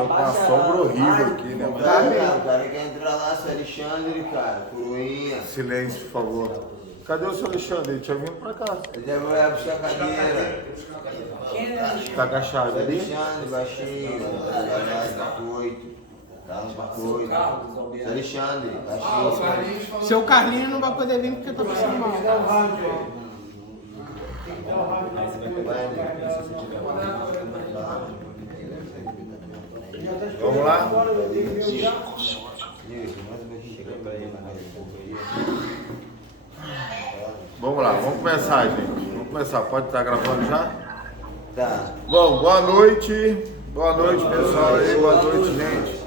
tô com uma sombra horrível aqui, né? O cara quer entrar lá, seu Alexandre, cara, coroinha. Silêncio, por favor. Cadê o seu Alexandre? Ele tinha vindo pra cá. Ele deve olhar buscar a cadeira. Tá agachado Seu ali? Alexandre, baixinho, coito. Carlos Bacoito. Seu Alexandre, baixinho. Seu Carlinhos não vai poder vir porque tá passando mal. Vamos lá? Vamos lá, vamos começar, gente. Vamos começar. Pode estar gravando já? Tá. Bom, boa noite. Boa noite, pessoal. Aí, boa noite, gente.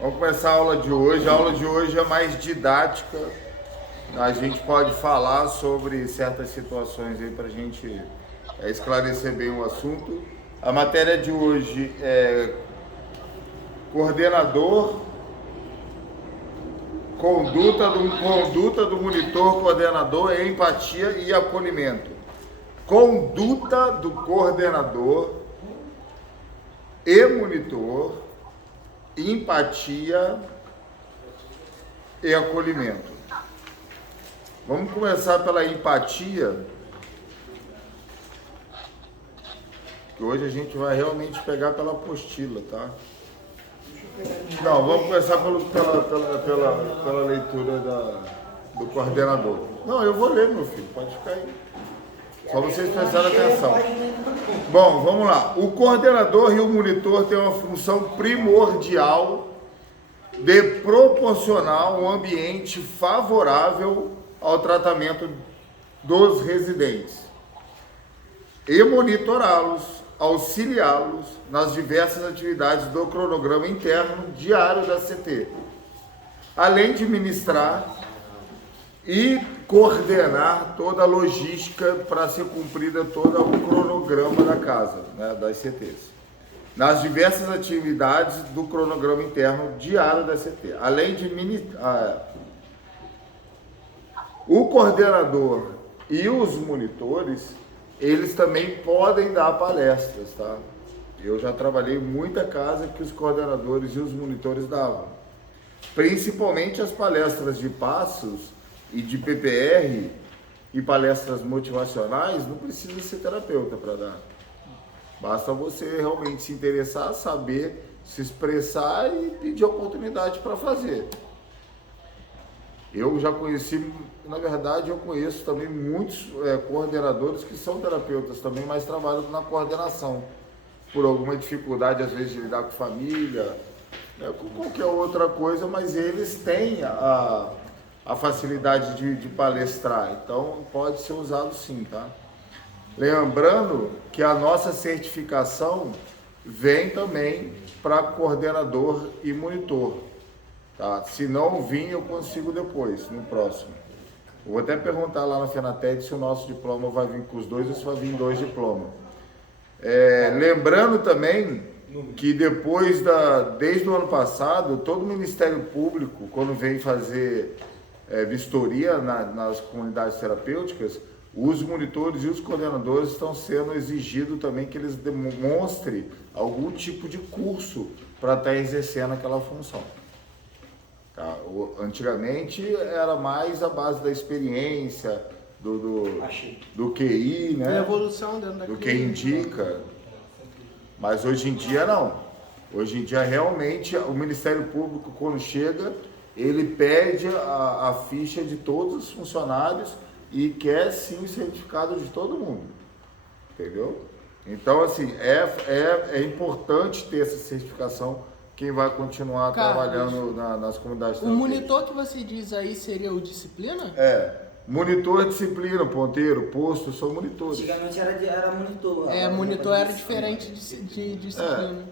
Vamos começar a aula de hoje. A aula de hoje é mais didática. A gente pode falar sobre certas situações aí para a gente esclarecer bem o assunto. A matéria de hoje é coordenador, conduta do monitor coordenador, empatia e acolhimento. Conduta do coordenador e monitor, empatia e acolhimento. Vamos começar pela empatia, que hoje a gente vai realmente pegar pela apostila, tá? Não, vamos começar pela leitura do coordenador. Não, eu vou ler, meu filho, pode ficar aí. Só vocês prestarem atenção. Bom, vamos lá. O coordenador e o monitor têm uma função primordial de proporcionar um ambiente favorável ao tratamento dos residentes e monitorá-los, auxiliá-los nas diversas atividades do cronograma interno diário da CT, além de ministrar e coordenar toda a logística para ser cumprida todo o cronograma da casa, né, das CTs, nas diversas atividades do cronograma interno diário da CT, além de ministrar. O coordenador e os monitores, eles também podem dar palestras, tá? Eu já trabalhei em muita casa que os coordenadores e os monitores davam. Principalmente as palestras de passos e de PPR e palestras motivacionais, não precisa ser terapeuta para dar. Basta você realmente se interessar, saber se expressar e pedir oportunidade para fazer. Eu já conheci, na verdade, eu conheço também muitos coordenadores que são terapeutas também, mas trabalham na coordenação, por alguma dificuldade, às vezes, de lidar com família, né, com qualquer outra coisa, mas eles têm a facilidade de palestrar, então pode ser usado sim, tá? Lembrando que a nossa certificação vem também para coordenador e monitor. Tá? Se não vir, eu consigo depois, no próximo. Eu vou até perguntar lá na FENATED se o nosso diploma vai vir com os dois ou se vai vir 2 diplomas. Lembrando também que desde o ano passado, todo o Ministério Público, quando vem fazer vistoria nas comunidades terapêuticas, os monitores e os coordenadores estão sendo exigidos também que eles demonstrem algum tipo de curso para estar exercendo aquela função. Tá. Antigamente era mais a base da experiência, do QI, né? Evolução dentro da do que indica. Mas hoje em dia não. Hoje em dia realmente o Ministério Público, quando chega, ele pede a ficha de todos os funcionários e quer sim o certificado de todo mundo. Entendeu? Então, assim, é importante ter essa certificação. Quem vai continuar trabalhando nas comunidades terapêuticas. O monitor que você diz aí seria o disciplina? Monitor, disciplina, ponteiro, posto, são monitores. Antigamente era monitor. Monitor era diferente de disciplina.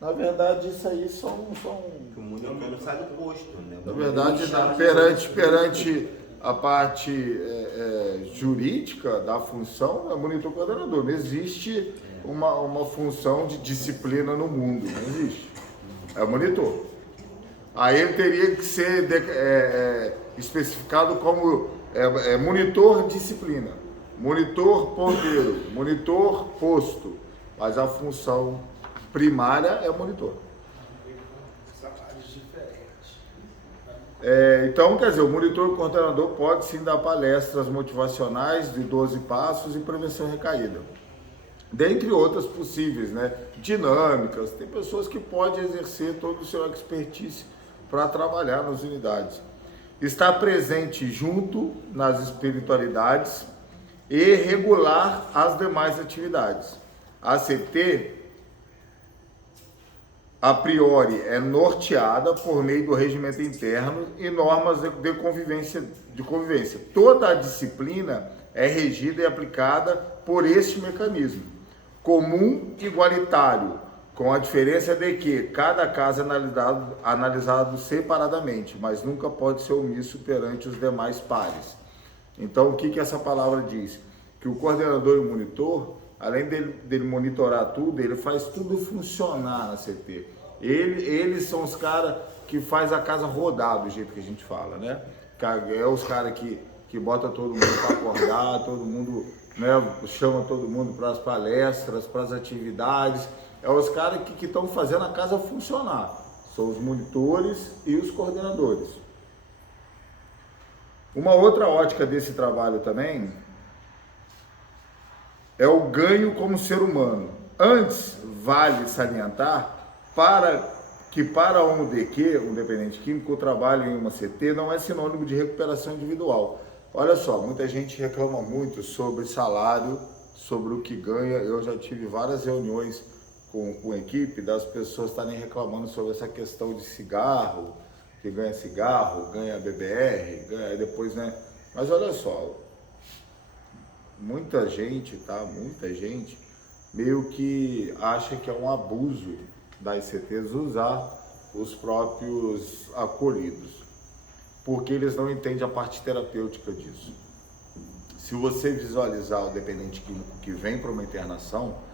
Na verdade, isso aí são... O monitor não sai do posto, né? Na verdade, perante a parte jurídica da função, é monitor coordenador. Não existe uma função de disciplina no mundo, não existe. É monitor. Aí ele teria que ser especificado como monitor disciplina, monitor ponteiro, monitor posto, mas a função primária é monitor. Então, quer dizer, o monitor e o coordenador pode sim dar palestras motivacionais de 12 passos e prevenção e recaída. Dentre outras possíveis, né? Dinâmicas, tem pessoas que podem exercer todo o seu expertise para trabalhar nas unidades. Está presente junto nas espiritualidades e regular as demais atividades. A ACT, a priori, é norteada por meio do regimento interno e normas de convivência. Toda a disciplina é regida e aplicada por este mecanismo, comum e igualitário, com a diferença de que cada caso é analisado separadamente, mas nunca pode ser omisso perante os demais pares. Então, o que essa palavra diz? Que o coordenador e o monitor, além dele monitorar tudo, ele faz tudo funcionar na CT. Eles são os caras que faz a casa rodar, do jeito que a gente fala, né? É os caras que bota todo mundo para acordar, todo mundo, né, chama todo mundo para as palestras, para as atividades. É os caras que estão fazendo a casa funcionar. São os monitores e os coordenadores. Uma outra ótica desse trabalho também é o ganho como ser humano. Antes, vale salientar para um DQ, um dependente químico, o trabalho em uma CT não é sinônimo de recuperação individual. Olha só, muita gente reclama muito sobre salário, sobre o que ganha. Eu já tive várias reuniões com equipe das pessoas estarem reclamando sobre essa questão de cigarro, que ganha cigarro, ganha BBR, ganha depois, né? Mas olha só, muita gente meio que acha que é um abuso das CTs usar os próprios acolhidos, porque eles não entendem a parte terapêutica disso. Se você visualizar o dependente químico que vem para uma internação,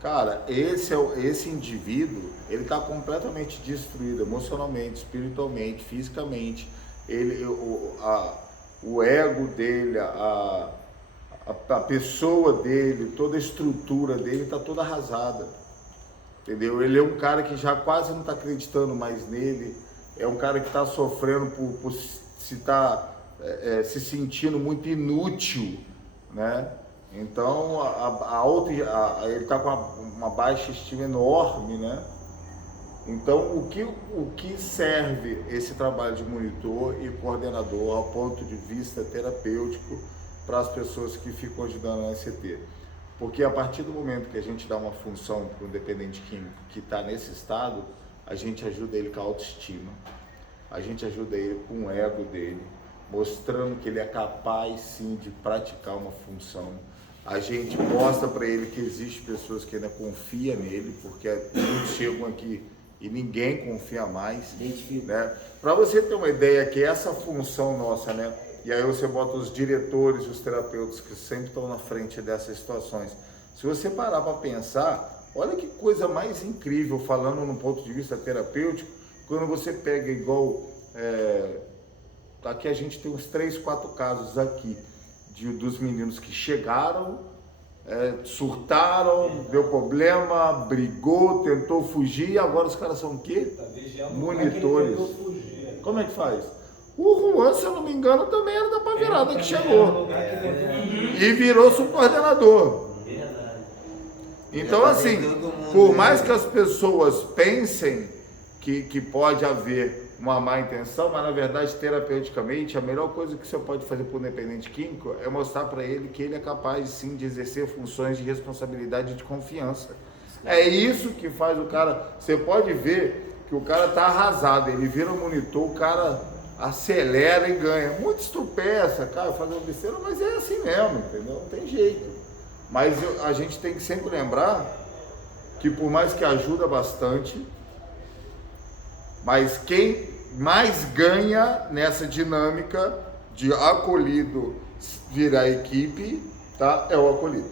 cara, esse indivíduo, ele está completamente destruído emocionalmente, espiritualmente, fisicamente. O ego dele, a pessoa dele, toda a estrutura dele está toda arrasada, entendeu? Ele é um cara que já quase não está acreditando mais nele, é um cara que está sofrendo por se sentindo muito inútil, né? Então, ele está com uma baixa estima enorme, né? Então, o que serve esse trabalho de monitor e coordenador ao ponto de vista terapêutico para as pessoas que ficam ajudando na ACT? Porque a partir do momento que a gente dá uma função para um dependente químico que está nesse estado, a gente ajuda ele com a autoestima, a gente ajuda ele com o ego dele, mostrando que ele é capaz sim de praticar uma função. A gente mostra para ele que existem pessoas que ainda confiam nele, porque muitos chegam aqui e ninguém confia mais, né? Para você ter uma ideia que essa função nossa, né? E aí você bota os diretores e os terapeutas que sempre estão na frente dessas situações. Se você parar para pensar, olha que coisa mais incrível, falando no ponto de vista terapêutico, quando você pega igual... aqui a gente tem uns 3, 4 casos aqui, dos meninos que chegaram, surtaram, deu problema, brigou, tentou fugir, e agora os caras são o quê? Monitores. Como é que faz? O Juan, se eu não me engano, também era da Pavirada que chegou. E virou-se um coordenador. Então, assim, por mais que as pessoas pensem que pode haver uma má intenção, mas na verdade, terapeuticamente, a melhor coisa que você pode fazer para o dependente químico é mostrar para ele que ele é capaz, sim, de exercer funções de responsabilidade e de confiança. É isso que faz o cara... Você pode ver que o cara tá arrasado, ele vira um monitor, o cara acelera e ganha. Muitos tropeçam, cara, fazendo besteira, mas é assim mesmo, entendeu? Não tem jeito. Mas a gente tem que sempre lembrar que por mais que ajuda bastante, mas quem mais ganha nessa dinâmica de acolhido virar equipe, tá? É o acolhido.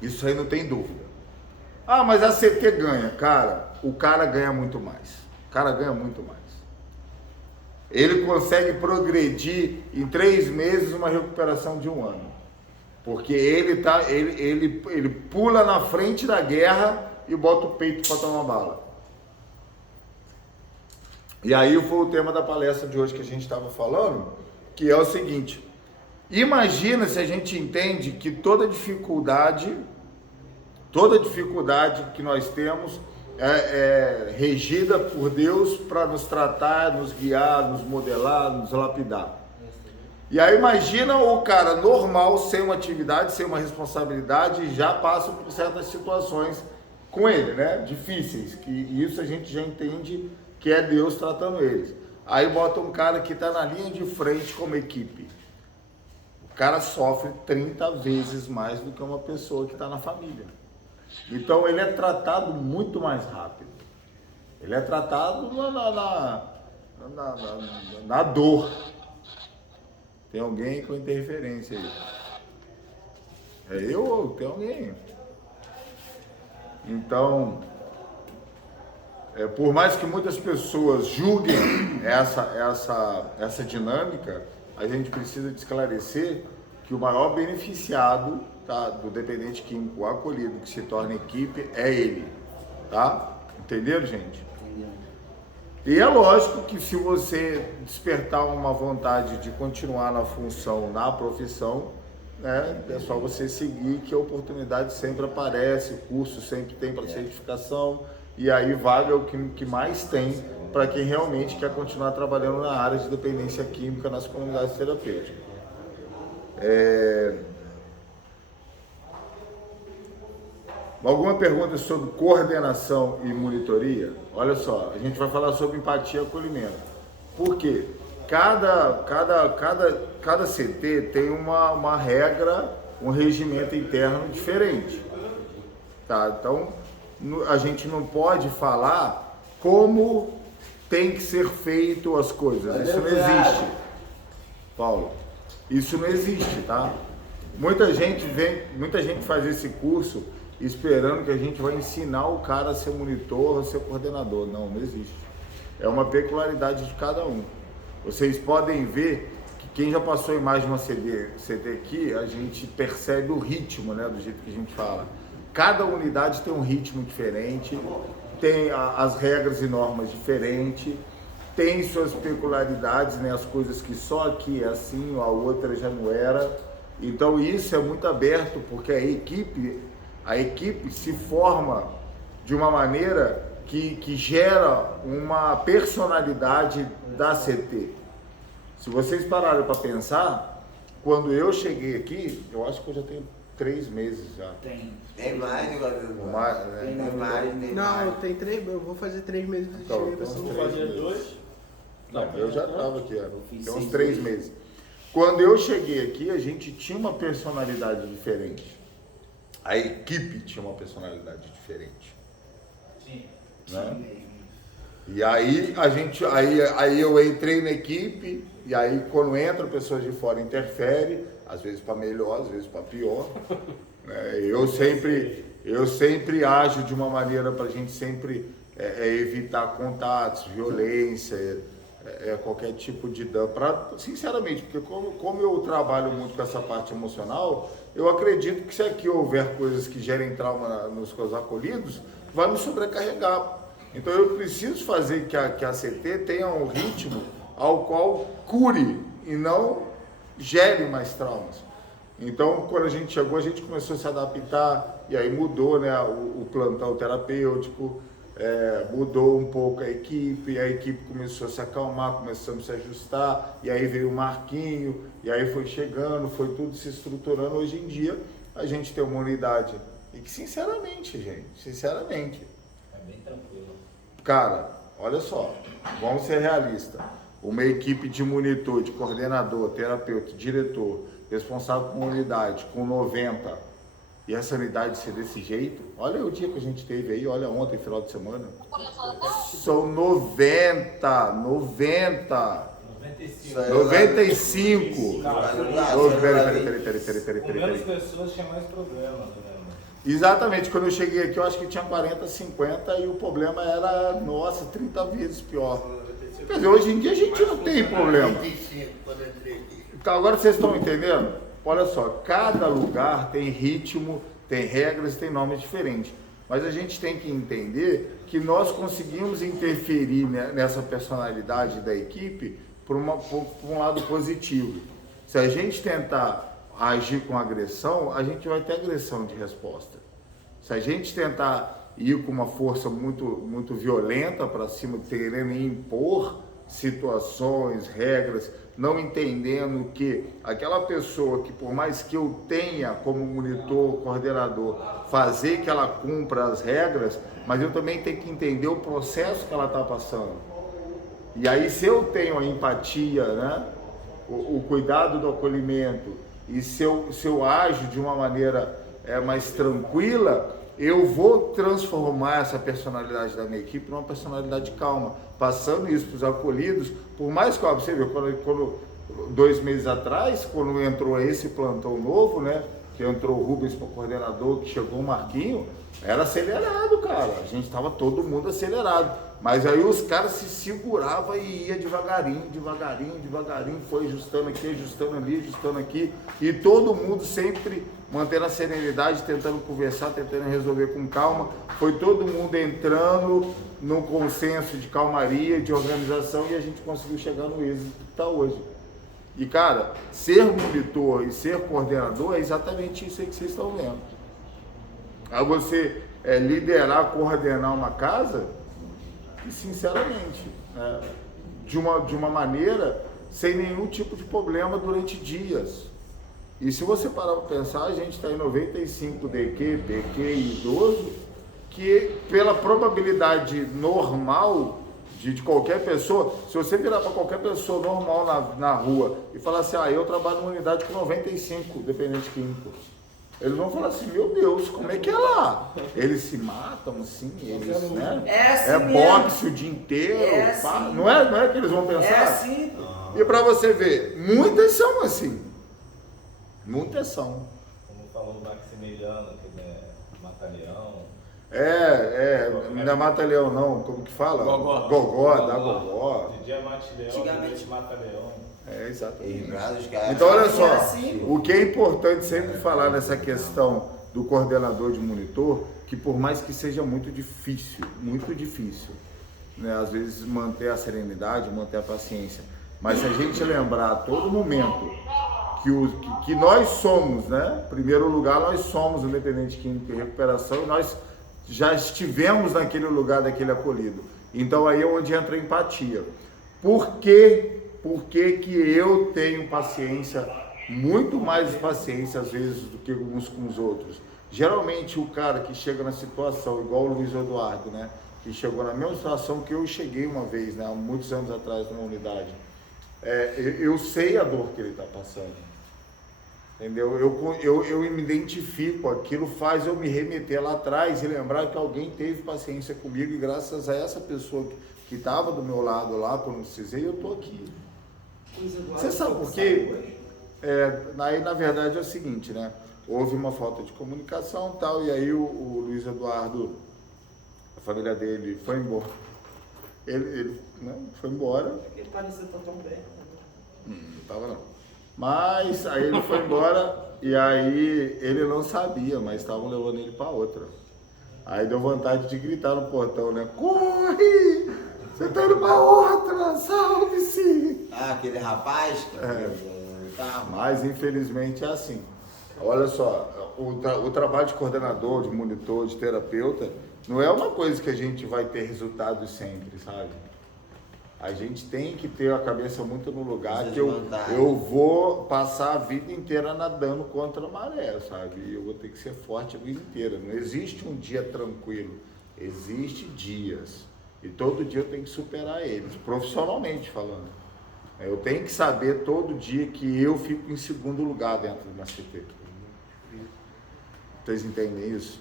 Isso aí não tem dúvida. Ah, mas a CT ganha. Cara, o cara ganha muito mais. O cara ganha muito mais. Ele consegue progredir em 3 meses uma recuperação de 1 ano. Porque ele pula na frente da guerra e bota o peito para tomar bala. E aí foi o tema da palestra de hoje que a gente estava falando, que é o seguinte: imagina se a gente entende que toda dificuldade que nós temos é regida por Deus para nos tratar, nos guiar, nos modelar, nos lapidar. E aí imagina o cara normal, sem uma atividade, sem uma responsabilidade, já passa por certas situações com ele, né? Difíceis, que isso a gente já entende que é Deus tratando eles. Aí bota um cara que está na linha de frente como equipe. O cara sofre 30 vezes mais do que uma pessoa que está na família. Então ele é tratado muito mais rápido. Ele é tratado na dor. Tem alguém com interferência aí? É eu ou tem alguém? Então, por mais que muitas pessoas julguem essa dinâmica, a gente precisa de esclarecer que o maior beneficiado, tá, do dependente químico acolhido que se torna equipe é ele, tá? Entenderam, gente? E é lógico que se você despertar uma vontade de continuar na função, na profissão, né, é só você seguir que a oportunidade sempre aparece, o curso sempre tem para certificação, e aí vaga é o que mais tem para quem realmente quer continuar trabalhando na área de dependência química nas comunidades terapêuticas. Alguma pergunta sobre coordenação e monitoria? Olha só, a gente vai falar sobre empatia e acolhimento. Por quê? Cada CT tem uma regra, um regimento interno diferente. Tá? Então, a gente não pode falar como tem que ser feito as coisas. Isso não existe, Paulo. Isso não existe, tá? Muita gente faz esse curso esperando que a gente vai ensinar o cara a ser monitor, a ser coordenador. Não existe. É uma peculiaridade de cada um. Vocês podem ver que quem já passou em mais de uma CT aqui, a gente percebe o ritmo, né, do jeito que a gente fala. Cada unidade tem um ritmo diferente, tem as regras e normas diferentes, tem suas peculiaridades, né, as coisas que só aqui é assim, a outra já não era. Então isso é muito aberto, porque a equipe se forma de uma maneira que gera uma personalidade da CT. Se vocês pararem para pensar, quando eu cheguei aqui, eu acho que eu já tenho 3 meses já. Tem mais negócio. Tem mais. Não, tem 3, eu vou fazer 3 meses de Então, cheguei, tem uns vai 3 ser meses. Não, eu já estava aqui, tem uns 6 3 meses. Quando eu cheguei aqui, a gente tinha uma personalidade diferente. A equipe tinha uma personalidade diferente. Sim. Né? E aí aí eu entrei na equipe, e aí quando entra pessoas de fora interfere, às vezes para melhor, às vezes para pior. Né? Eu sempre ajo de uma maneira para a gente sempre evitar contatos, violência, qualquer tipo de dano. Sinceramente, porque como eu trabalho muito com essa parte emocional, eu acredito que se aqui houver coisas que gerem trauma nos acolhidos, vai me sobrecarregar. Então eu preciso fazer que a CT tenha um ritmo ao qual cure e não gere mais traumas. Então, quando a gente chegou, a gente começou a se adaptar, e aí mudou, né, o plantão terapêutico, mudou um pouco a equipe começou a se acalmar, começamos a se ajustar, e aí veio o Marquinho, e aí foi chegando, foi tudo se estruturando. Hoje em dia, a gente tem uma unidade, e que sinceramente, É bem tranquilo. cara, olha só, vamos ser realistas. Uma equipe de monitor, de coordenador, terapeuta, diretor, responsável por uma unidade, com 90, e essa unidade ser desse jeito, olha o dia que a gente teve aí, olha ontem, final de semana. São 90. 95. Com menos pessoas tinha mais problema, né? Exatamente, quando eu cheguei aqui eu acho que tinha 40, 50 e o problema era, nossa, 30 vezes pior. Quer dizer, hoje em dia a gente não tem problema. Então, agora vocês estão entendendo? Olha só, cada lugar tem ritmo, tem regras, tem normas diferentes. Mas a gente tem que entender que nós conseguimos interferir nessa personalidade da equipe por um lado positivo. Se a gente tentar agir com agressão, a gente vai ter agressão de resposta. Se a gente tentar ir com uma força muito violenta para cima, querendo impor situações, regras, não entendendo que aquela pessoa que, por mais que eu tenha como monitor, coordenador, fazer que ela cumpra as regras, mas eu também tenho que entender o processo que ela está passando. E aí, se eu tenho a empatia, né, o cuidado do acolhimento, e se eu ajo de uma maneira mais tranquila, eu vou transformar essa personalidade da minha equipe numa personalidade calma, passando isso para os acolhidos. Por mais que, ó, você viu, quando 2 meses atrás, quando entrou esse plantão novo, né, que entrou o Rubens para coordenador, que chegou o Marquinho, era acelerado, cara. A gente estava todo mundo acelerado. Mas aí os caras se seguravam e ia devagarinho, foi ajustando aqui, ajustando ali, ajustando aqui. E todo mundo sempre mantendo a serenidade, tentando conversar, tentando resolver com calma. Foi todo mundo entrando no consenso de calmaria, de organização, e a gente conseguiu chegar no êxito que está hoje. E, cara, ser monitor e ser coordenador é exatamente isso aí que vocês estão vendo. Aí você liderar, coordenar uma casa, e sinceramente, de uma maneira sem nenhum tipo de problema durante dias. E se você parar para pensar, a gente está em 95 DQ, PQ e idoso, que pela probabilidade normal de qualquer pessoa, se você virar para qualquer pessoa normal na rua e falar assim, eu trabalho numa unidade com 95 dependentes químicos, eles vão falar assim, meu Deus, como é que é lá? Eles se matam assim, eles, né? Assim boxe o dia inteiro, assim. não é que eles vão pensar? Assim. E para você ver, muitas são assim. Muitas são. Como falou o Maximiliano, que é Mata-Leão. Não é Mata-Leão não, como que fala? Gogó, dá Gogó. De dia é Mate-Leão, de noite Mata-Leão. Exatamente. Então, Então olha só, assim. o que é importante sempre falar nessa questão do coordenador de monitor, que por mais que seja muito difícil, né, às vezes manter a serenidade, manter a paciência, mas se a gente lembrar a todo momento que nós somos, né? Em primeiro lugar, nós somos o Independente Químico e Recuperação, e nós já estivemos naquele lugar daquele acolhido. Então aí é onde entra a empatia. Por que eu tenho paciência, muito mais paciência às vezes do que uns com os outros? Geralmente o cara que chega na situação, igual o Luiz Eduardo, né? Que chegou na mesma situação que eu cheguei uma vez, né? Há muitos anos atrás numa unidade. Eu sei a dor que ele está passando. Entendeu? Eu me identifico, aquilo faz eu me remeter lá atrás e lembrar que alguém teve paciência comigo, e graças a essa pessoa que estava do meu lado lá, quando eu precisei, eu estou aqui. Você sabe por quê? Aí na verdade é o seguinte, né? Houve uma falta de comunicação e tal, e aí o Luiz Eduardo, a família dele foi embora. Ele foi embora. Ele parecia estar tão bem. Não estava não. Mas aí ele foi embora e aí ele não sabia, mas estavam levando ele para outra. Aí deu vontade de gritar no portão, né? Corre! Você tá indo para outra! Salve-se! aquele rapaz? Mas infelizmente é assim. Olha só, o trabalho de coordenador, de monitor, de terapeuta, não é uma coisa que a gente vai ter resultados sempre, sabe? A gente tem que ter a cabeça muito no lugar que eu vou passar a vida inteira nadando contra a maré, sabe? E eu vou ter que ser forte a vida inteira. Não existe um dia tranquilo, existe dias. E todo dia eu tenho que superar eles, profissionalmente falando. Eu tenho que saber todo dia que eu fico em segundo lugar dentro do MCT. Vocês entendem isso?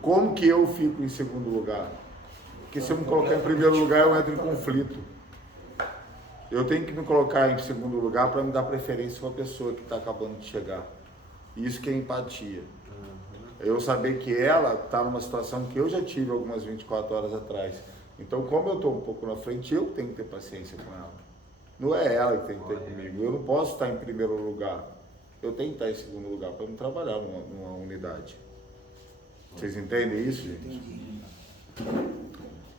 Como que eu fico em segundo lugar? Porque se eu me colocar em primeiro lugar, eu entro em conflito. Eu tenho que me colocar em segundo lugar para me dar preferência para a pessoa que está acabando de chegar. Isso que é empatia. Eu saber que ela está numa situação que eu já tive algumas 24 horas atrás. Então, como eu estou um pouco na frente, eu tenho que ter paciência com ela. Não é ela que tem que ter comigo. Eu não posso estar em primeiro lugar. Eu tenho que estar em segundo lugar para me trabalhar numa unidade. Vocês entendem isso, gente? Entendi.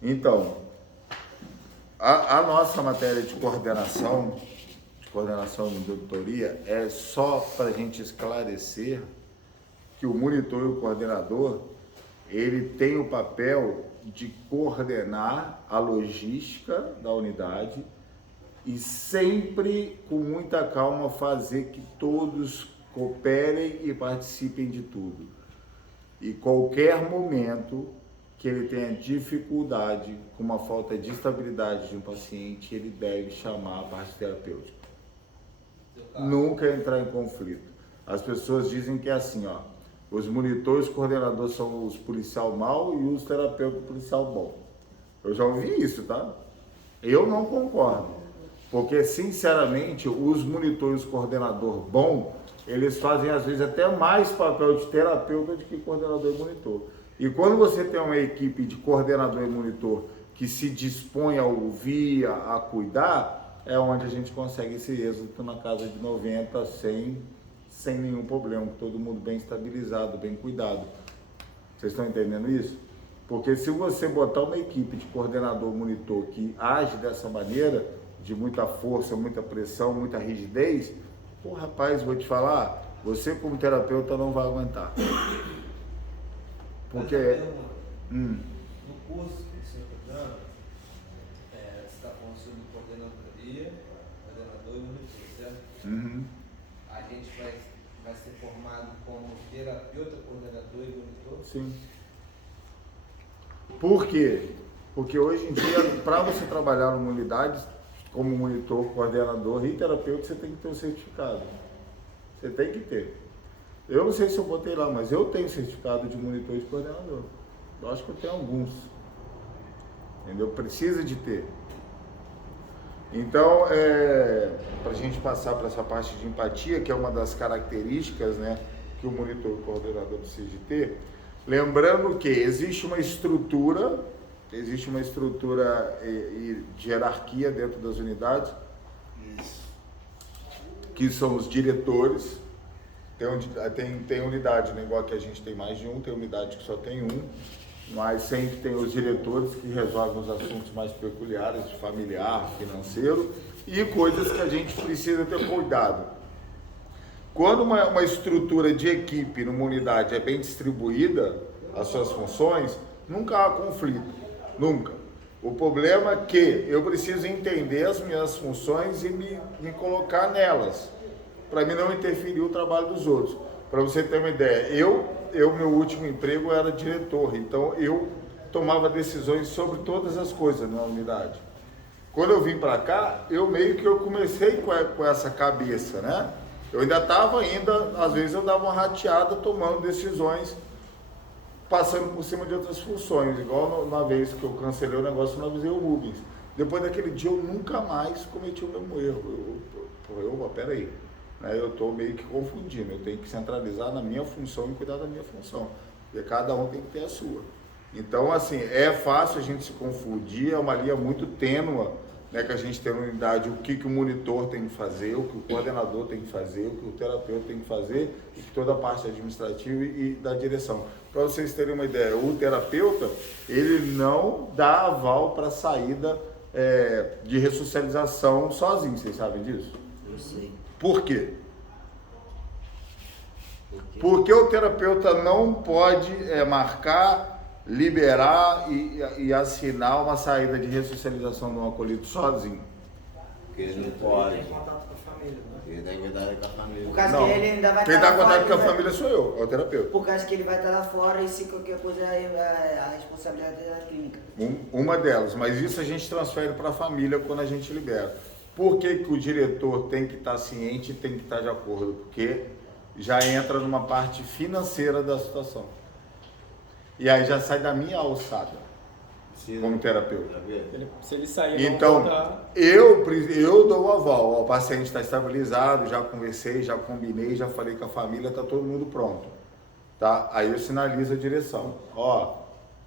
Então, a nossa matéria de coordenação e doutoria é só para a gente esclarecer que o monitor e o coordenador, ele tem o papel de coordenar a logística da unidade e sempre, com muita calma, fazer que todos cooperem e participem de tudo. E qualquer momento que ele tenha dificuldade com uma falta de estabilidade de um paciente, ele deve chamar a parte terapêutica. Nunca entrar em conflito. As pessoas dizem que é assim, ó, os monitores, os coordenadores são os policial mal e os terapeutas policial bom. Eu já ouvi isso, tá? Eu não concordo, porque sinceramente os monitores, coordenador bom, eles fazem às vezes até mais papel de terapeuta do que coordenador e monitor. E quando você tem uma equipe de coordenador e monitor que se dispõe a ouvir, a cuidar, é onde a gente consegue esse êxito na casa de 90, 100, sem nenhum problema, com todo mundo bem estabilizado, bem cuidado. Vocês estão entendendo isso? Porque se você botar uma equipe de coordenador, monitor que age dessa maneira, de muita força, muita pressão, muita rigidez, pô, rapaz, vou te falar, você como terapeuta não vai aguentar. Porque... No curso que você está dando, você está falando sobre coordenadoria, coordenador e monitor, certo? Uhum. A gente vai ser formado como terapeuta, coordenador e monitor? Sim. Por quê? Porque hoje em dia, para você trabalhar numa unidade, como monitor, coordenador e terapeuta, você tem que ter um certificado. Você tem que ter. Eu não sei se eu botei lá, mas eu tenho certificado de monitor e de coordenador. Eu acho que eu tenho alguns. Entendeu? Precisa de ter. Então, para a gente passar para essa parte de empatia, que é uma das características, né, que o monitor e o coordenador precisa de ter, lembrando que existe uma estrutura e de hierarquia dentro das unidades, que são os diretores. Tem unidade, né? Igual que a gente tem mais de um, tem unidade que só tem um, mas sempre tem os diretores que resolvem os assuntos mais peculiares, de familiar, financeiro e coisas que a gente precisa ter cuidado. Quando uma estrutura de equipe numa unidade é bem distribuída, as suas funções, nunca há conflito, nunca. O problema é que eu preciso entender as minhas funções e me colocar nelas, para mim não interferir o trabalho dos outros. Para você ter uma ideia, meu último emprego era diretor, então eu tomava decisões sobre todas as coisas na unidade. Quando eu vim para cá, eu comecei com essa cabeça, né? Eu às vezes eu dava uma rateada tomando decisões, passando por cima de outras funções, igual na vez que eu cancelei o negócio, eu não avisei o Rubens. Depois daquele dia eu nunca mais cometi o mesmo erro. Peraí. Eu estou meio que confundindo, eu tenho que centralizar na minha função e cuidar da minha função, porque cada um tem que ter a sua. Então, assim, é fácil a gente se confundir, é uma linha muito tênua, né, que a gente tem na unidade, o que o monitor tem que fazer, o que o coordenador tem que fazer, o que o terapeuta tem que fazer, e toda a parte administrativa e da direção. Para vocês terem uma ideia, o terapeuta, ele não dá aval para a saída de ressocialização sozinho, vocês sabem disso? Eu sei. Por quê? Porque o terapeuta não pode marcar, liberar e assinar uma saída de ressocialização de um acolhido sozinho. Porque ele não pode. Tem contato com a família, né? Ele tem que cuidar com a família. Por causa Não. que ele ainda vai Quem estar dá lá contato com a fora, família sou eu, é o terapeuta. Por causa que ele vai estar lá fora e se qualquer coisa a responsabilidade é da clínica. Uma delas, mas isso a gente transfere para a família quando a gente libera. Por que o diretor tem que estar ciente e tem que estar de acordo? Porque já entra numa parte financeira da situação. E aí já sai da minha alçada, como terapeuta. Se ele sair, Então, eu dou o aval. Ó, o paciente está estabilizado, já conversei, já combinei, já falei com a família, está todo mundo pronto. Tá? Aí eu sinalizo a direção. Ó,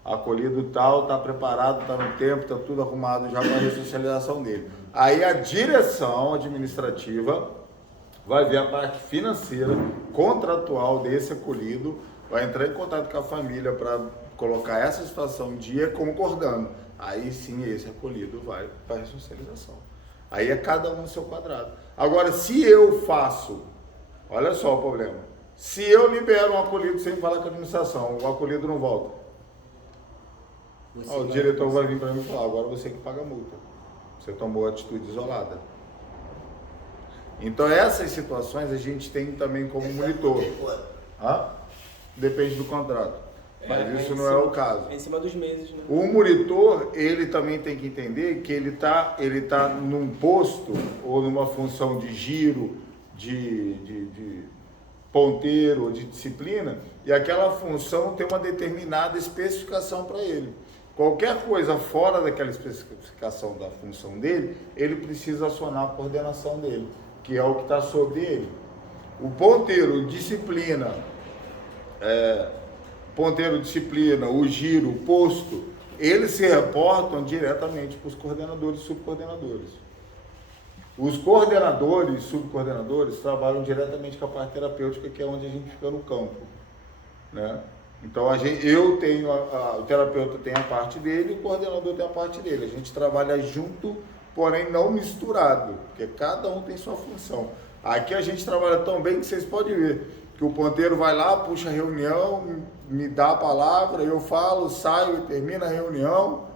acolhido tal, está preparado, está no tempo, está tudo arrumado já para a ressocialização dele. Aí a direção administrativa vai ver a parte financeira, contratual desse acolhido, vai entrar em contato com a família para colocar essa situação em dia concordando. Aí sim esse acolhido vai para a ressocialização. Aí é cada um no seu quadrado. Agora, se eu faço, olha só o problema, se eu libero um acolhido sem falar com a administração, o acolhido não volta. O diretor vai vir para mim e falar, agora você que paga a multa. Você tomou atitude isolada. Então essas situações a gente tem também como monitor. Depende do contrato. Mas isso não é o caso. É em cima dos meses, né? O monitor, ele também tem que entender que ele tá num posto ou numa função de giro, de ponteiro ou de disciplina, e aquela função tem uma determinada especificação para ele. Qualquer coisa fora daquela especificação da função dele, ele precisa acionar a coordenação dele, que é o que está sobre ele. O ponteiro, disciplina, o giro, o posto, eles se reportam diretamente para os coordenadores e subcoordenadores. Os coordenadores e subcoordenadores trabalham diretamente com a parte terapêutica, que é onde a gente fica no campo, né? Então, eu tenho, o terapeuta tem a parte dele, o coordenador tem a parte dele. A gente trabalha junto, porém não misturado, porque cada um tem sua função. Aqui a gente trabalha tão bem que vocês podem ver que o ponteiro vai lá, puxa a reunião, me dá a palavra, eu falo, saio e termina a reunião.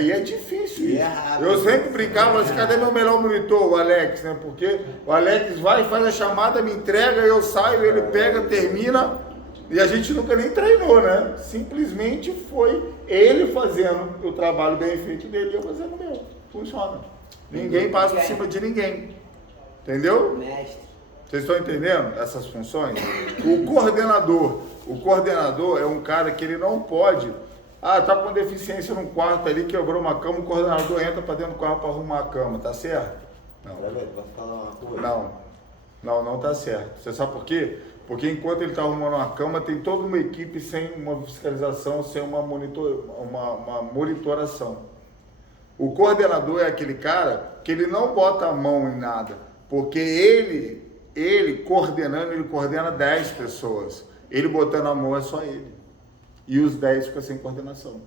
E é difícil isso. Eu sempre brincava assim, cadê meu melhor monitor, o Alex, né? Porque o Alex vai, faz a chamada, me entrega, eu saio, ele pega, termina. E a gente nunca nem treinou, né? Simplesmente foi ele fazendo o trabalho bem feito dele e eu fazendo o meu. Funciona. Ninguém passa por cima de ninguém. Entendeu? Mestre. Vocês estão entendendo essas funções? O coordenador é um cara que ele não pode... tá com deficiência num quarto ali, quebrou uma cama, o coordenador entra para dentro do quarto para arrumar a cama, tá certo? Não. Posso falar uma coisa? Não tá certo. Você sabe por quê? Porque enquanto ele está arrumando uma cama, tem toda uma equipe sem uma fiscalização, sem uma monitoração. O coordenador é aquele cara que ele não bota a mão em nada, porque ele coordenando, ele coordena 10 pessoas. Ele botando a mão é só ele. E os 10 ficam sem coordenação.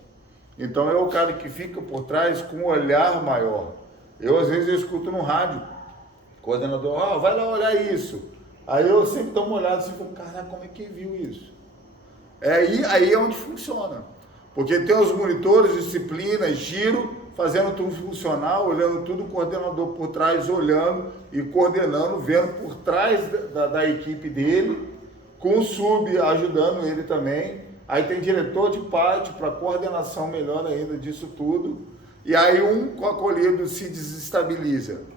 Então é o cara que fica por trás com um olhar maior. Às vezes eu escuto no rádio, coordenador, vai lá olhar isso. Aí eu sempre dou uma olhada assim e falo, caraca, como é que viu isso? Aí é onde funciona. Porque tem os monitores, disciplina, giro, fazendo tudo funcionar, olhando tudo, o coordenador por trás, olhando e coordenando, vendo por trás da equipe dele, com o sub ajudando ele também. Aí tem diretor de parte para coordenação melhor ainda disso tudo. E aí um acolhido se desestabiliza.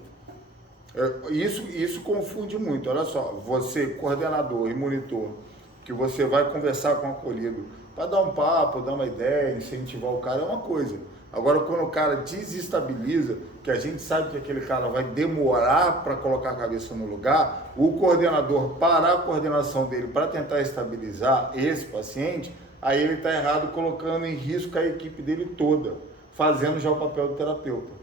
Isso confunde muito. Olha só, você, coordenador e monitor, que você vai conversar com o acolhido para dar um papo, dar uma ideia, incentivar o cara, é uma coisa. Agora, quando o cara desestabiliza, que a gente sabe que aquele cara vai demorar para colocar a cabeça no lugar, o coordenador parar a coordenação dele para tentar estabilizar esse paciente, aí ele está errado, colocando em risco a equipe dele toda, fazendo já o papel do terapeuta.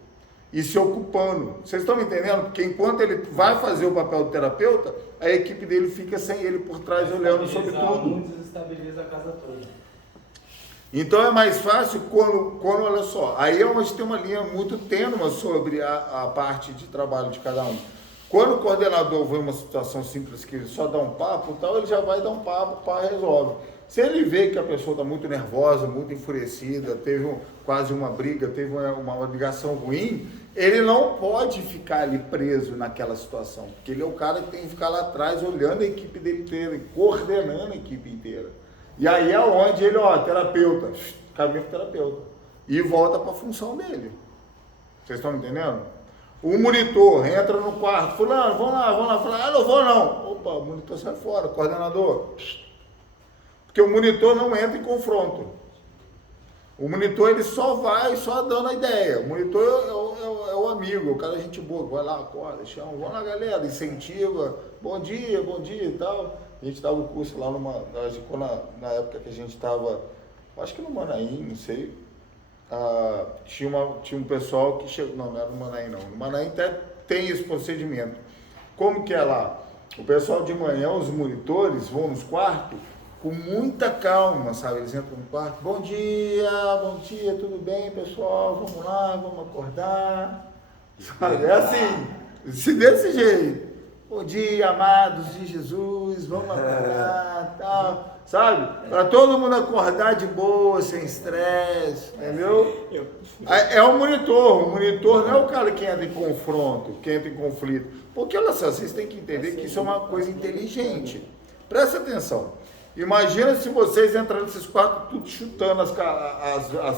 E se ocupando. Vocês estão me entendendo? Porque enquanto ele vai fazer o papel do terapeuta, a equipe dele fica sem ele por trás, olhando sobre tudo. Desestabiliza a casa toda. Então é mais fácil quando, olha só, aí é onde tem uma linha muito tênue sobre a parte de trabalho de cada um. Quando o coordenador vê uma situação simples que ele só dá um papo, tal, ele já vai dar um papo, resolve. Se ele vê que a pessoa está muito nervosa, muito enfurecida, teve quase uma briga, teve uma ligação ruim, ele não pode ficar ali preso naquela situação, porque ele é o cara que tem que ficar lá atrás olhando a equipe dele inteira e coordenando a equipe inteira. E aí é onde ele, terapeuta, caminha para o terapeuta e volta para a função dele. Vocês estão me entendendo? O monitor entra no quarto, fulano, vamos lá, fala, não vou não. Opa, o monitor sai fora, coordenador. Porque o monitor não entra em confronto. O monitor ele só vai, só dando a ideia. O monitor é o amigo, o cara é gente boa, vai lá, acorda, chama, vamos lá galera, incentiva, bom dia e tal. A gente dava o curso lá na época que a gente estava, acho que no Manaim, não sei. Tinha um pessoal que chegou, não era no Manaim não. No Manaim até tem esse procedimento. Como que é lá? O pessoal de manhã, os monitores vão nos quartos com muita calma, sabe? Eles entram no quarto, bom dia, tudo bem, pessoal? Vamos lá, vamos acordar. Sabe? É assim, desse jeito. Bom dia, amados de Jesus, vamos acordar, tal, sabe? Para todo mundo acordar de boa, sem estresse, entendeu? É o monitor não é o cara que entra em confronto, que entra em conflito. Porque, olha só, vocês têm que entender que isso é uma coisa inteligente. Presta atenção. Imagina se vocês entrando nesses quartos, tudo chutando as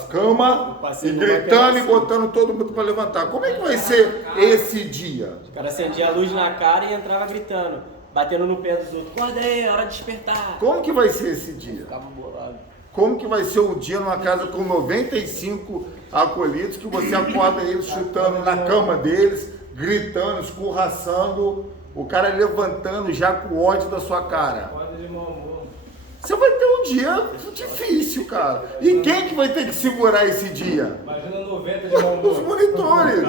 camas e gritando e botando todo mundo para levantar. Como é que vai ser esse dia? O cara acendia a luz na cara e entrava gritando, batendo no pé dos outros. Acorda aí, é hora de despertar. Como que vai ser esse dia? Ficava bolado. Como que vai ser o dia numa casa com 95 acolhidos, que você acorda eles chutando na cama deles, gritando, escorraçando, o cara levantando já com ódio da sua cara? Acorda de mau humor. Você vai ter um dia difícil, cara. E quem que vai ter que segurar esse dia? Imagina 90 de mau humor. Os monitores,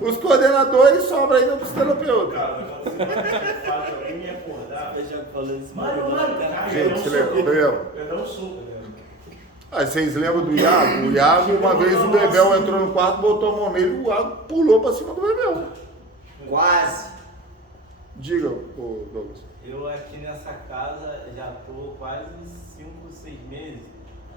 os coordenadores sobram ainda para os terapeutas. Alguém me acordar. Gente, você lembra? Eu dar um soco, né? Ah, vocês lembram do Iago? O Iago, uma vez o Bebel entrou no quarto, botou a mão nele e o Iago pulou para cima do Bebel. Quase. Diga, ô Douglas. Eu aqui nessa casa já tô quase 5, 6 meses.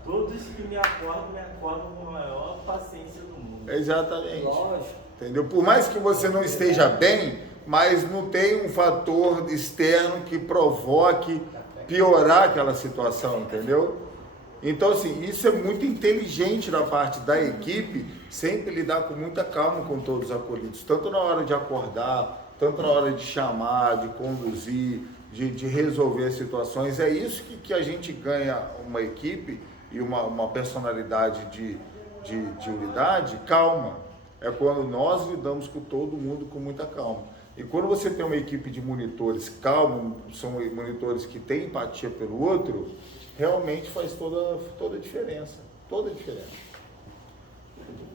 Todos que me acordam com a maior paciência do mundo. Exatamente. Lógico. Entendeu? Por mais que você não esteja bem, mas não tem um fator externo que provoque piorar aquela situação, entendeu? Então, assim, isso é muito inteligente da parte da equipe, sempre lidar com muita calma com todos os acolhidos, tanto na hora de acordar, tanto na hora de chamar, de conduzir, de resolver as situações. É isso que a gente ganha uma equipe e uma personalidade de unidade calma. É quando nós lidamos com todo mundo com muita calma. E quando você tem uma equipe de monitores calmos, são monitores que têm empatia pelo outro, realmente faz toda a diferença. Toda a diferença.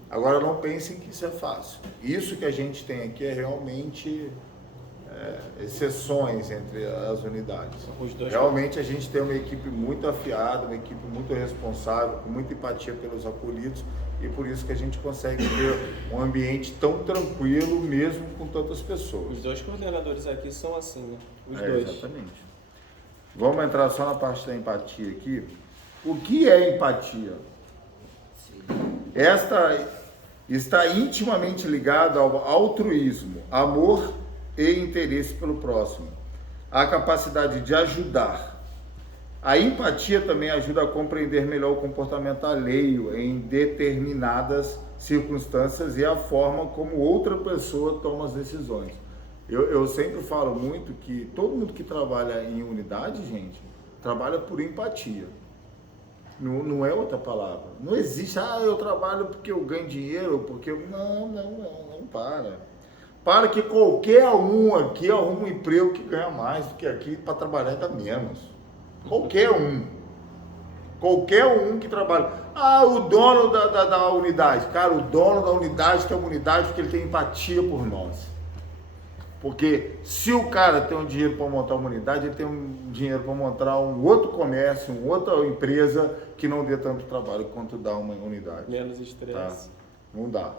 Agora não pensem que isso é fácil. Isso que a gente tem aqui é realmente exceções entre as unidades. Realmente a gente tem uma equipe muito afiada, uma equipe muito responsável, com muita empatia pelos acolhidos, e por isso que a gente consegue ter um ambiente tão tranquilo mesmo com tantas pessoas. Os dois coordenadores aqui são assim, né? Os dois. Exatamente. Vamos entrar só na parte da empatia aqui. O que é empatia? Esta está intimamente ligada ao altruísmo, amor e interesse pelo próximo, a capacidade de ajudar. A empatia também ajuda a compreender melhor o comportamento alheio em determinadas circunstâncias e a forma como outra pessoa toma as decisões. Eu sempre falo muito que todo mundo que trabalha em unidade, gente, trabalha por empatia. Não é outra palavra. Não existe, eu trabalho porque eu ganho dinheiro, porque eu... Não, para. Para que qualquer um aqui arruma um emprego que ganha mais do que aqui, para trabalhar ainda menos. Qualquer um. Qualquer um que trabalha. O dono da unidade. Cara, o dono da unidade tem uma unidade porque ele tem empatia por nós. Porque se o cara tem um dinheiro para montar uma unidade, ele tem um dinheiro para montar um outro comércio, uma outra empresa que não dê tanto trabalho quanto dá uma unidade. Menos estresse. Tá? Não dá.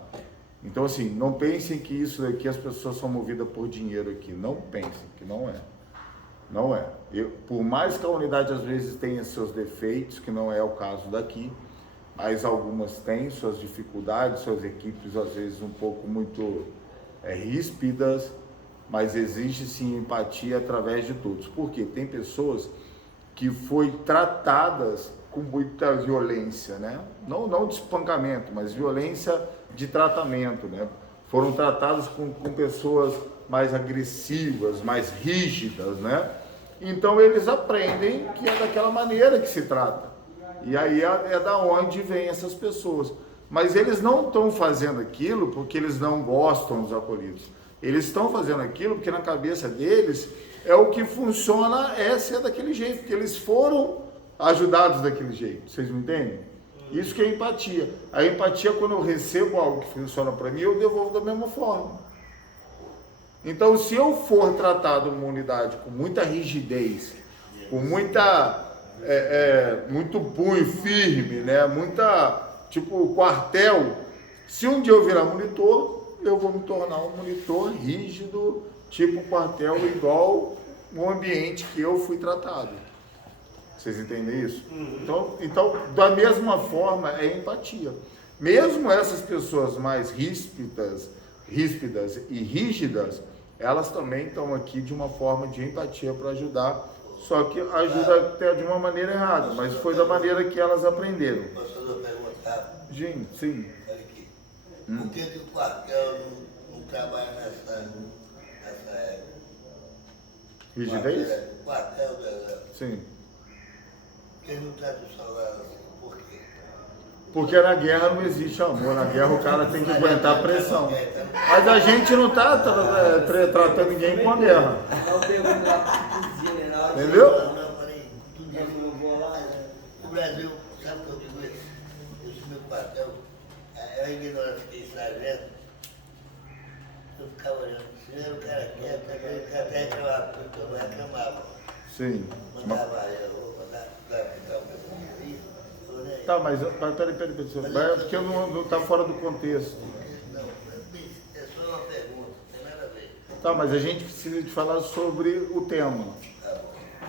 Então, assim, não pensem que isso daqui as pessoas são movidas por dinheiro aqui. Não pensem, que não é. Não é. Por mais que a unidade às vezes tenha seus defeitos, que não é o caso daqui, mas algumas têm suas dificuldades, suas equipes às vezes um pouco muito ríspidas, mas existe sim empatia através de todos. Porque tem pessoas que foi tratadas com muita violência, né? Não de espancamento, mas violência de tratamento, né? Foram tratados com pessoas mais agressivas, mais rígidas, né? Então eles aprendem que é daquela maneira que se trata. E aí é da onde vêm essas pessoas. Mas eles não estão fazendo aquilo porque eles não gostam dos acolhidos. Eles estão fazendo aquilo porque na cabeça deles é o que funciona, ser daquele jeito, porque eles foram ajudados daquele jeito. Vocês me entendem? Isso que é empatia. A empatia, quando eu recebo algo que funciona para mim, eu devolvo da mesma forma. Então, se eu for tratado numa unidade com muita rigidez, com muita muito punho firme, né? Muita, tipo, quartel. Se um dia eu virar monitor, eu vou me tornar um monitor rígido, tipo quartel, igual o ambiente que eu fui tratado. Vocês entendem isso? Então, da mesma forma, é empatia. Mesmo essas pessoas mais ríspidas e rígidas, elas também estão aqui de uma forma de empatia para ajudar, só que ajuda até de uma maneira errada, mas foi da maneira que elas aprenderam. Posso fazer uma pergunta? Gente, sim. Olha aqui. Por que o quartel não trabalha nessa Rigidez? Quartel do Exército. Sim. Por que não traz o salário assim? Por quê? Porque na guerra não existe amor, na guerra o cara tem que aguentar a pressão. Mas a gente não está tratando ninguém com a guerra. Entendeu? Não, peraí. O Brasil, sabe o que eu digo isso? Esse meu quartel, é a ignorância que está vendo. Eu ficava olhando, se o cara quer, o cara até reclamava, porque eu não reclamava. Sim. Mandava eu, mandava ficar o pessoal aí. Tá, mas peraí, pessoal. Porque não está fora do contexto. Não, é só uma pergunta, não tem nada a ver. Tá, mas a gente precisa de falar sobre o tema,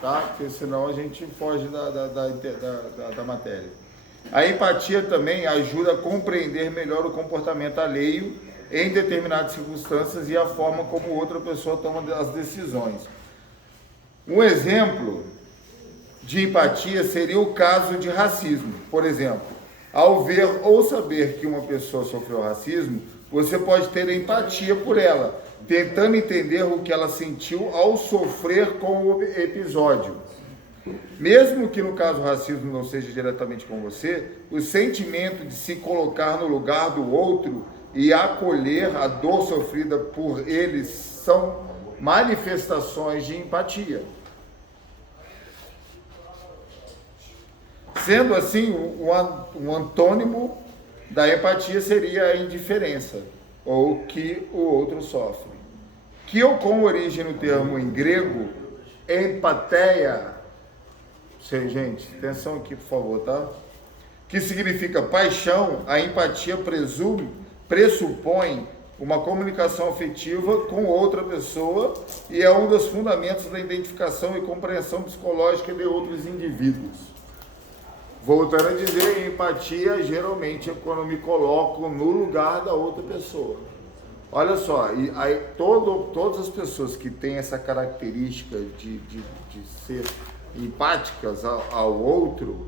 tá? Porque senão a gente foge da matéria. A empatia também ajuda a compreender melhor o comportamento alheio em determinadas circunstâncias e a forma como outra pessoa toma as decisões. Um exemplo de empatia seria o caso de racismo. Por exemplo, ao ver ou saber que uma pessoa sofreu racismo, você pode ter empatia por ela, tentando entender o que ela sentiu ao sofrer com o episódio. Mesmo que no caso o racismo não seja diretamente com você, o sentimento de se colocar no lugar do outro e acolher a dor sofrida por eles são manifestações de empatia. Sendo assim, um antônimo da empatia seria a indiferença, ou que o outro sofre. Que com origem no termo em grego, empatheia, gente, atenção aqui por favor, tá? Que significa paixão, a empatia pressupõe uma comunicação afetiva com outra pessoa e é um dos fundamentos da identificação e compreensão psicológica de outros indivíduos. Voltando a dizer, empatia geralmente é quando eu me coloco no lugar da outra pessoa. Olha só, e aí, todas as pessoas que têm essa característica de ser empáticas ao outro,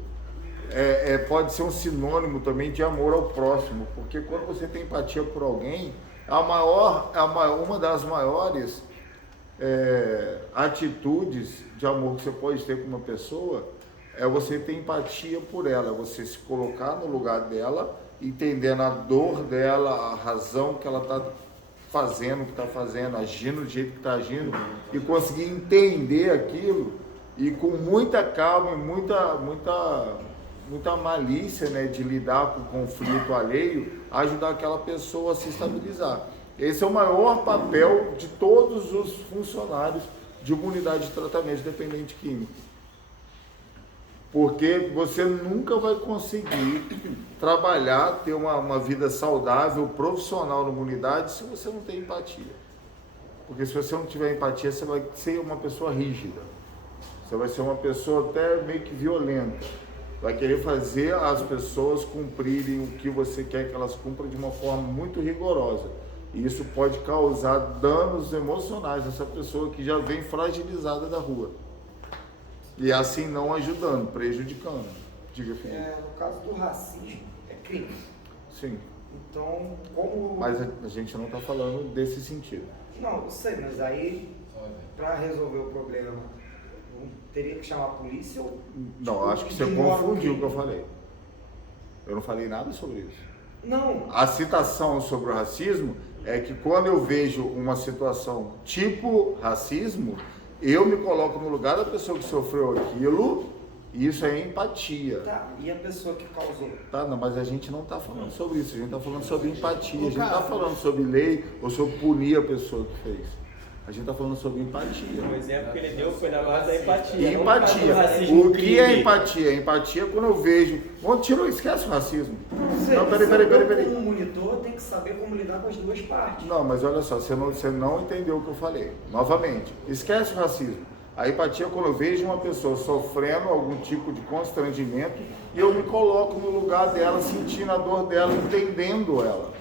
pode ser um sinônimo também de amor ao próximo, porque quando você tem empatia por alguém, uma das maiores atitudes de amor que você pode ter com uma pessoa é você ter empatia por ela, você se colocar no lugar dela, entendendo a dor dela, a razão que ela está fazendo o que está fazendo, agindo do jeito que está agindo, e conseguir entender aquilo, e com muita calma e muita malícia, né, de lidar com o conflito alheio, ajudar aquela pessoa a se estabilizar. Esse é o maior papel de todos os funcionários de uma unidade de tratamento de dependente químico. Porque você nunca vai conseguir trabalhar, ter uma vida saudável, profissional numa unidade, se você não tem empatia. Porque se você não tiver empatia, você vai ser uma pessoa rígida. Você vai ser uma pessoa até meio que violenta. Vai querer fazer as pessoas cumprirem o que você quer que elas cumpram de uma forma muito rigorosa. E isso pode causar danos emocionais nessa pessoa que já vem fragilizada da rua. E assim não ajudando, prejudicando. Diga, Felipe. No caso do racismo, é crime. Sim. Então, como... Mas a gente não está falando desse sentido. Não, eu sei, mas aí, para resolver o problema, teria que chamar a polícia ou... Não, acho que você confundiu o que eu falei. Eu não falei nada sobre isso. Não. A citação sobre o racismo é que quando eu vejo uma situação tipo racismo, eu me coloco no lugar da pessoa que sofreu aquilo, e isso é empatia. Tá, e a pessoa que causou? Tá, não, mas a gente não está falando sobre isso, a gente está falando sobre empatia, a gente não está falando sobre lei ou sobre punir a pessoa que fez. A gente está falando sobre empatia. O exemplo que ele deu foi na base da empatia. E não por causa do empatia. racismo O que crime. é empatia? Empatia é quando eu vejo. Esquece o racismo. Não, peraí. Como monitor, tem que saber como lidar com as duas partes. Não, mas olha só, você não entendeu o que eu falei. Novamente, esquece o racismo. A empatia é quando eu vejo uma pessoa sofrendo algum tipo de constrangimento e eu me coloco no lugar dela, sentindo a dor dela, entendendo ela.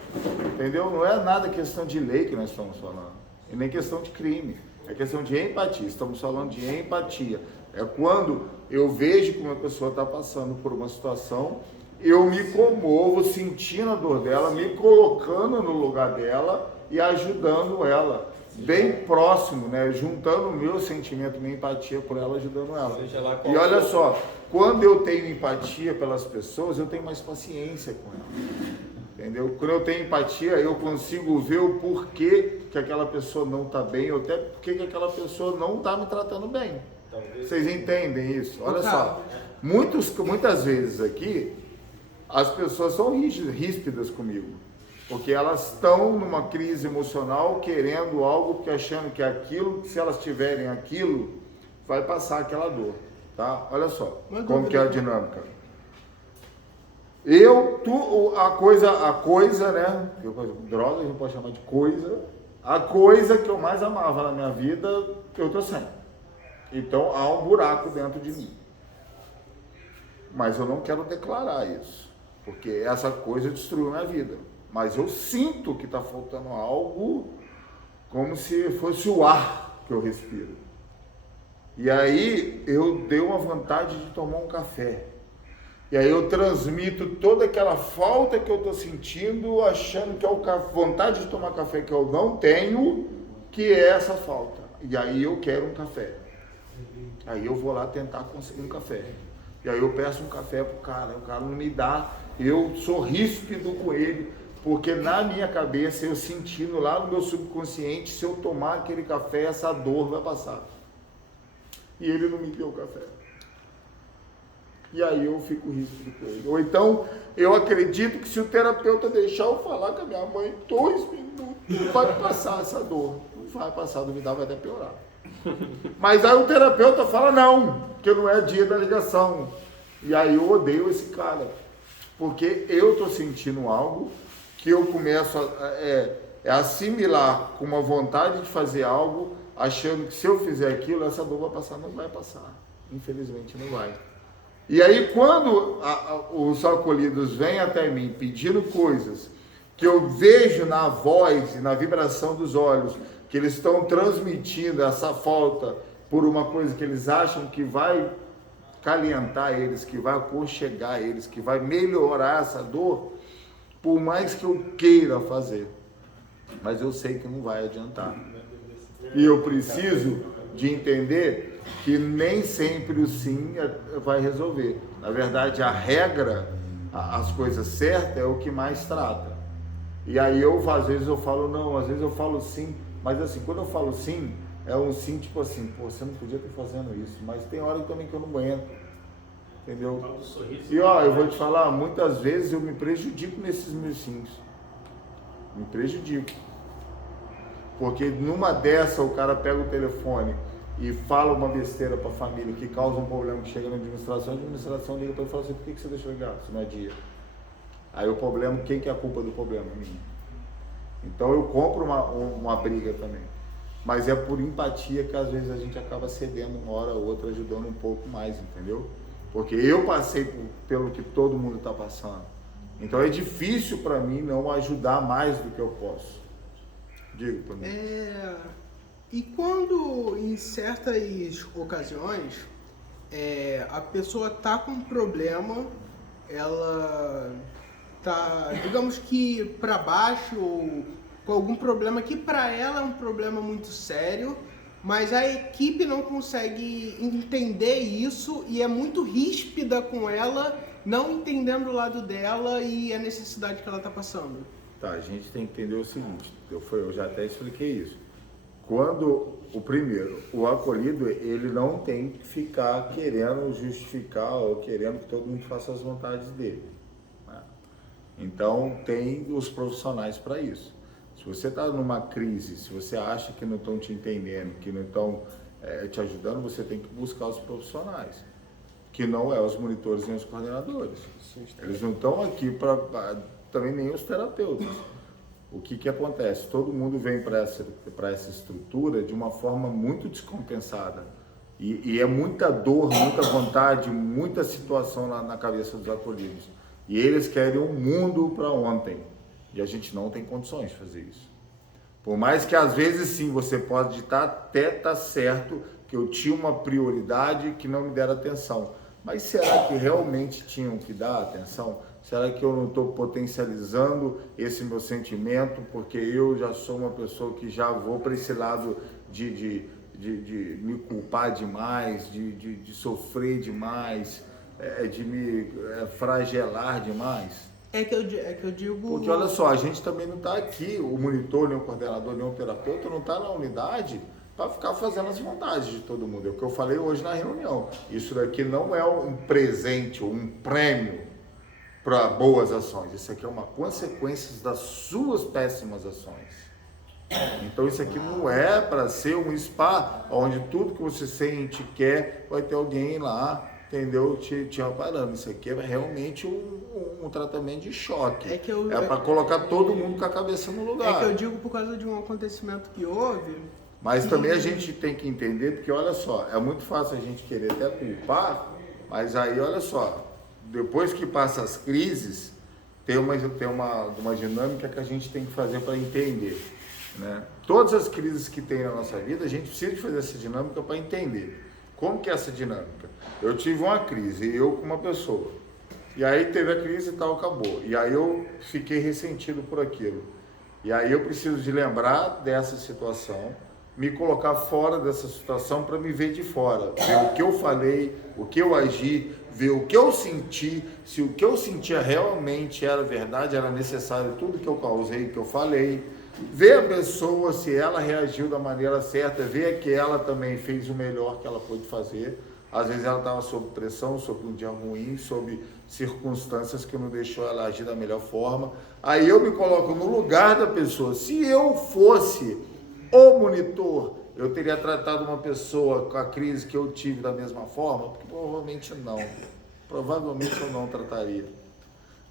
Entendeu? Não é nada questão de lei que nós estamos falando, e nem questão de crime. É questão de empatia. Estamos falando de empatia. É quando eu vejo que uma pessoa está passando por uma situação, eu me comovo sentindo a dor dela, me colocando no lugar dela e ajudando ela. Bem próximo, né? Juntando o meu sentimento, minha empatia por ela, ajudando ela. E olha só, quando eu tenho empatia pelas pessoas, eu tenho mais paciência com elas. Entendeu? Quando eu tenho empatia, eu consigo ver o porquê que aquela pessoa não está bem, ou até porquê que aquela pessoa não está me tratando bem. Vocês entendem isso? Olha só, muitas vezes aqui, as pessoas são ríspidas comigo. Porque elas estão numa crise emocional, querendo algo, porque achando que aquilo, se elas tiverem aquilo, vai passar aquela dor, tá? Olha só, como que é a dinâmica. A coisa, né? Droga, a gente pode chamar de coisa. A coisa que eu mais amava na minha vida, eu tô sem. Então há um buraco dentro de mim. Mas eu não quero declarar isso, porque essa coisa destruiu minha vida. Mas eu sinto que está faltando algo, como se fosse o ar que eu respiro. E aí eu dei uma vontade de tomar um café. E aí eu transmito toda aquela falta que eu estou sentindo, achando que é a vontade de tomar café que eu não tenho, que é essa falta. E aí eu quero um café. Aí eu vou lá tentar conseguir um café. E aí eu peço um café pro cara, o cara não me dá, eu sou ríspido com ele. Porque na minha cabeça, eu sentindo lá no meu subconsciente, se eu tomar aquele café, essa dor vai passar. E ele não me deu o café. E aí eu fico ríspido com ele. Ou então, eu acredito que se o terapeuta deixar eu falar com a minha mãe 2 minutos, vai passar essa dor. Não vai passar, duvidar, vai até piorar. Mas aí o terapeuta fala não, que não é dia da ligação. E aí eu odeio esse cara. Porque eu estou sentindo algo que eu começo a assimilar com uma vontade de fazer algo, achando que se eu fizer aquilo, essa dor vai passar. Não vai passar. Infelizmente não vai. E aí quando os acolhidos vêm até mim pedindo coisas que eu vejo na voz e na vibração dos olhos, que eles estão transmitindo essa falta por uma coisa que eles acham que vai calentar eles, que vai aconchegar eles, que vai melhorar essa dor, por mais que eu queira fazer, mas eu sei que não vai adiantar. E eu preciso de entender que nem sempre o sim vai resolver. Na verdade, a regra, as coisas certas é o que mais trata. E aí às vezes eu falo não, às vezes eu falo sim, mas assim, quando eu falo sim, é um sim tipo assim, pô, você não podia estar fazendo isso, mas tem hora também que eu não aguento. Entendeu? E eu vou te falar, muitas vezes eu me prejudico nesses meus sims. Me prejudico. Porque numa dessa o cara pega o telefone e fala uma besteira para a família que causa um problema que chega na administração, a administração liga para ele e fala assim, por que você deixou ligar? Isso não é dia. Aí o problema, quem que é a culpa do problema? Minha. Então eu compro uma briga também. Mas é por empatia que às vezes a gente acaba cedendo uma hora ou outra, ajudando um pouco mais, entendeu? Porque eu passei pelo que todo mundo está passando. Então é difícil para mim não ajudar mais do que eu posso. Diga para mim. E quando, em certas ocasiões, a pessoa está com um problema, ela está, digamos que para baixo, ou com algum problema que para ela é um problema muito sério, mas a equipe não consegue entender isso e é muito ríspida com ela, não entendendo o lado dela e a necessidade que ela está passando. Tá, a gente tem que entender o seguinte, eu já até expliquei isso. Quando, o acolhido, ele não tem que ficar querendo justificar ou querendo que todo mundo faça as vontades dele. Né? Então, tem os profissionais para isso. Os Se você está numa crise, se você acha que não estão te entendendo, que não estão te ajudando, você tem que buscar os profissionais, que não é os monitores nem os coordenadores. Eles não estão aqui para também nem os terapeutas. O que acontece? Todo mundo vem para essa estrutura de uma forma muito descompensada. E é muita dor, muita vontade, muita situação na cabeça dos acolhidos. E eles querem um mundo para ontem. E a gente não tem condições de fazer isso. Por mais que às vezes sim, você pode até estar certo que eu tinha uma prioridade que não me deram atenção. Mas será que realmente tinham que dar atenção? Será que eu não estou potencializando esse meu sentimento porque eu já sou uma pessoa que já vou para esse lado de me culpar demais, de sofrer demais, de me fragelar demais? É que eu digo... Porque olha só, a gente também não está aqui, o monitor, nem o coordenador, nem o terapeuta, não está na unidade para ficar fazendo as vontades de todo mundo. É o que eu falei hoje na reunião. Isso daqui não é um presente ou um prêmio para boas ações. Isso aqui é uma consequência das suas péssimas ações. Então isso aqui não é para ser um spa onde tudo que você sente, quer, vai ter alguém lá, entendeu, te amparando. Isso aqui é realmente um tratamento de choque. É para colocar todo mundo com a cabeça no lugar. É que eu digo por causa de um acontecimento que houve. Mas também a gente tem que entender, porque olha só, é muito fácil a gente querer até culpar, mas aí olha só, depois que passa as crises, tem uma dinâmica que a gente tem que fazer para entender, né? Todas as crises que tem na nossa vida, a gente precisa de fazer essa dinâmica para entender. Como que é essa dinâmica? Eu tive uma crise, eu com uma pessoa, e aí teve a crise e tal, acabou, e aí eu fiquei ressentido por aquilo, e aí eu preciso de lembrar dessa situação, me colocar fora dessa situação para me ver de fora, ver o que eu falei, o que eu agi, ver o que eu senti, se o que eu sentia realmente era verdade, era necessário tudo que eu causei, que eu falei, ver a pessoa se ela reagiu da maneira certa, ver que ela também fez o melhor que ela pôde fazer. Às vezes ela estava sob pressão, sob um dia ruim, sob circunstâncias que não deixou ela agir da melhor forma. Aí eu me coloco no lugar da pessoa. Se eu fosse o monitor, eu teria tratado uma pessoa com a crise que eu tive da mesma forma? Porque provavelmente não. Provavelmente eu não trataria.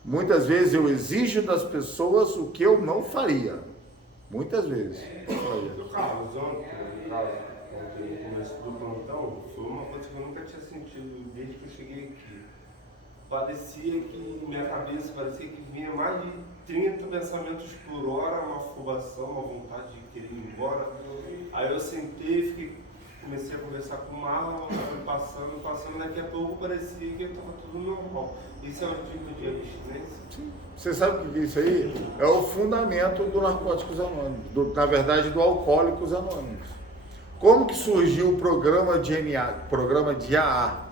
Muitas vezes eu exijo das pessoas o que eu não faria. Muitas vezes. No caso, no começo do plantão, foi uma coisa que eu nunca tinha sentido desde que eu cheguei aqui. Parecia que, minha cabeça parecia que vinha mais de 30 pensamentos por hora, uma afobação, uma vontade de querer ir embora. Aí eu sentei, comecei a conversar com o Marlon, fui passando, daqui a pouco parecia que estava tudo normal. Isso é um tipo de abstinência? Sim. Você sabe o que é isso aí? É o fundamento do Narcóticos Anônimos, na verdade do Alcoólicos Anônimos. Como que surgiu o programa de AA?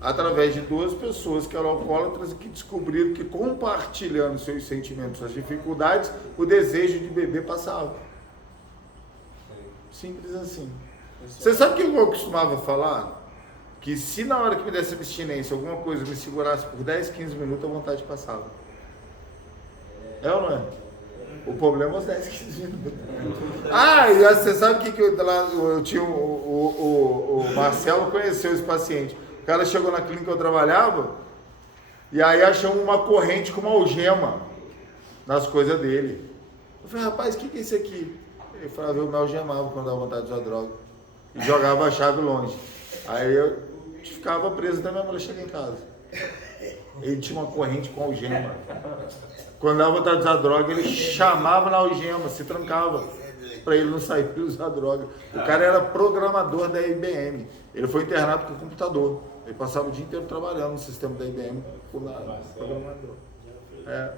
Através de duas pessoas que eram alcoólatras e que descobriram que compartilhando seus sentimentos, suas dificuldades, o desejo de beber passava. Simples assim. Você sabe o que eu costumava falar? Que se na hora que me desse abstinência, alguma coisa me segurasse por 10, 15 minutos, a vontade passava. É ou não é? O problema é os 10, 15 minutos. Ah, e você sabe o que eu tinha, o Marcelo conheceu esse paciente. O cara chegou na clínica que eu trabalhava e aí achou uma corrente com uma algema nas coisas dele. Eu falei, rapaz, o que é isso aqui? Ele falava, eu me algemava quando dava vontade de usar droga. E jogava a chave longe. Aí eu ficava preso até minha mulher chegar em casa. Ele tinha uma corrente com algema. Quando dava vontade de usar droga, ele chamava na algema, se trancava, para ele não sair e usar droga. O cara era programador da IBM. Ele foi internado com computador. Ele passava o dia inteiro trabalhando no sistema da IBM como programador.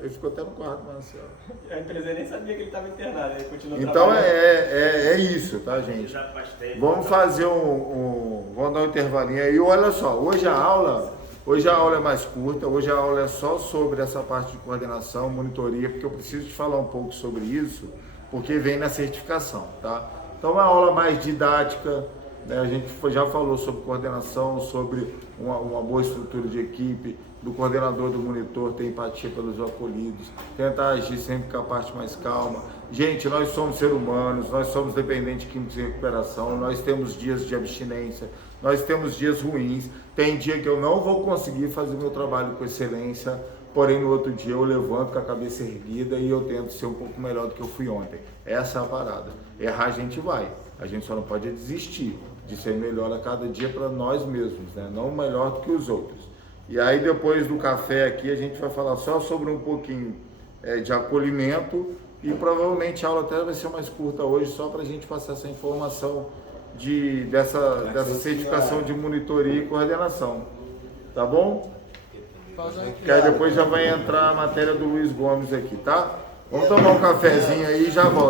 Ele ficou até no quarto, Marcelo. A empresa nem sabia que ele estava internado, ele continuou então trabalhando. é isso, tá, gente? Vamos fazer vamos dar um intervalinho aí. Olha só, hoje a aula é mais curta, hoje a aula é só sobre essa parte de coordenação, monitoria, porque eu preciso te falar um pouco sobre isso, porque vem na certificação, tá? Então é uma aula mais didática, né? A gente já falou sobre coordenação, sobre uma boa estrutura de equipe, do coordenador, do monitor, ter empatia pelos acolhidos, tentar agir sempre com a parte mais calma. Gente, nós somos seres humanos, nós somos dependentes de químicos de recuperação, nós temos dias de abstinência, nós temos dias ruins, tem dia que eu não vou conseguir fazer meu trabalho com excelência, porém no outro dia eu levanto com a cabeça erguida e eu tento ser um pouco melhor do que eu fui ontem. Essa é a parada. Errar a gente vai, a gente só não pode desistir de ser melhor a cada dia para nós mesmos, né? Não melhor do que os outros. E aí depois do café aqui a gente vai falar só sobre um pouquinho de acolhimento e provavelmente a aula até vai ser mais curta hoje, só para a gente passar essa informação dessa certificação de monitoria e coordenação. Tá bom? Que aí depois já vai entrar a matéria do Luiz Gomes aqui, tá? Vamos tomar um cafezinho aí e já volto.